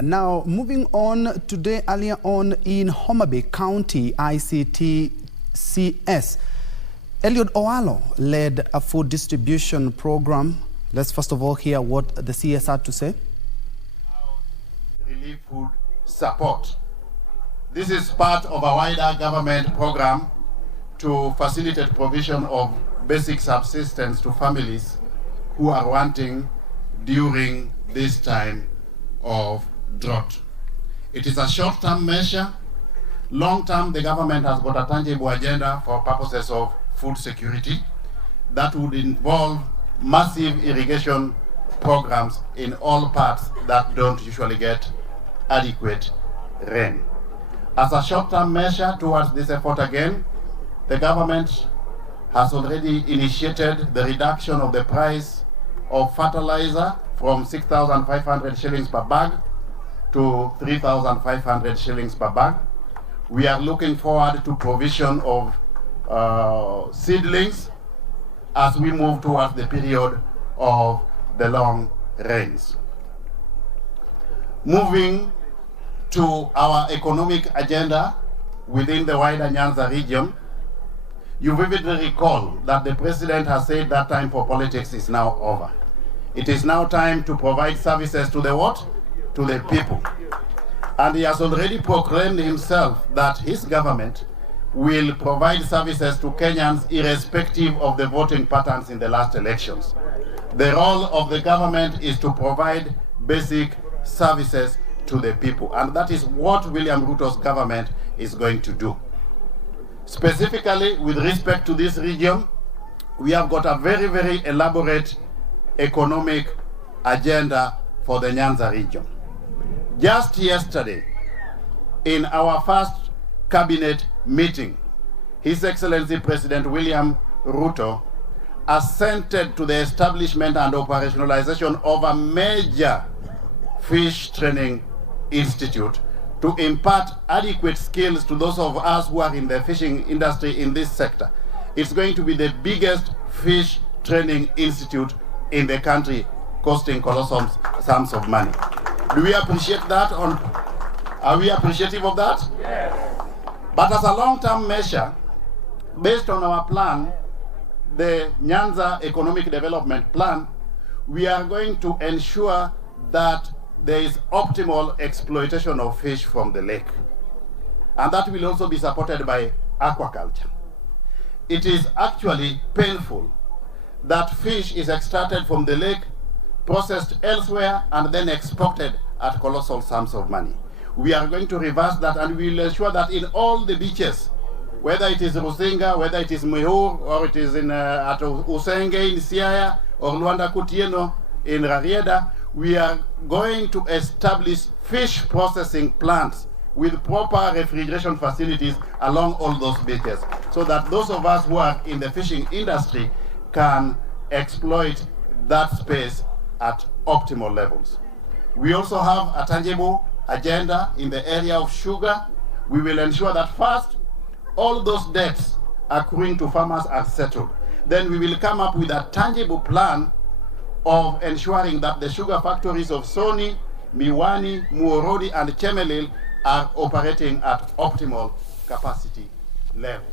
Now, moving on, today earlier on in Homabay County, ICT CS Eliud Owalo led a food distribution program. Let's first of all hear what the CS had to say. Relief food support. This is part of a wider government program to facilitate provision of basic subsistence to families who are wanting during this time of drought. It is a short-term measure. Long-term, the government has got a tangible agenda for purposes of food security that would involve massive irrigation programs in all parts that don't usually get adequate rain. As a short-term measure towards this effort again, the government has already initiated the reduction of the price of fertilizer from 6,500 shillings per bag to 3,500 shillings per bag. We are looking forward to provision of seedlings as we move towards the period of the long rains. Moving to our economic agenda within the wider Nyanza region, you vividly recall that the president has said that time for politics is now over. It is now time to provide services to the what? To the people. And he has already proclaimed himself that his government will provide services to Kenyans irrespective of the voting patterns in the last elections. The role of the government is to provide basic services to the people. And that is what William Ruto's government is going to do. Specifically, with respect to this region, we have got a very, very elaborate economic agenda for the Nyanza region. Just yesterday, in our first cabinet meeting, His Excellency President William Ruto assented to the establishment and operationalization of a major fish training institute to impart adequate skills to those of us who are in the fishing industry in this sector. It's going to be the biggest fish training institute in the country, costing colossal sums of money. Do we appreciate that? Are we appreciative of that? Yes. But as a long-term measure, based on our plan, the Nyanza Economic Development Plan, we are going to ensure that there is optimal exploitation of fish from the lake. And that will also be supported by aquaculture. It is actually painful that fish is extracted from the lake, processed elsewhere, and then exported at colossal sums of money. We are going to reverse that, and we will ensure that in all the beaches, whether it is Rusinga, whether it is Mihur, or it is at Usenge in Siaya, or Luanda Kutieno in Rarieda, we are going to establish fish processing plants with proper refrigeration facilities along all those beaches, so that those of us who are in the fishing industry can exploit that space at optimal levels. We also have a tangible agenda in the area of sugar. We will ensure that first, all those debts accruing to farmers are settled. Then we will come up with a tangible plan of ensuring that the sugar factories of Soni, Miwani, Muorodi, and Chemelil are operating at optimal capacity level.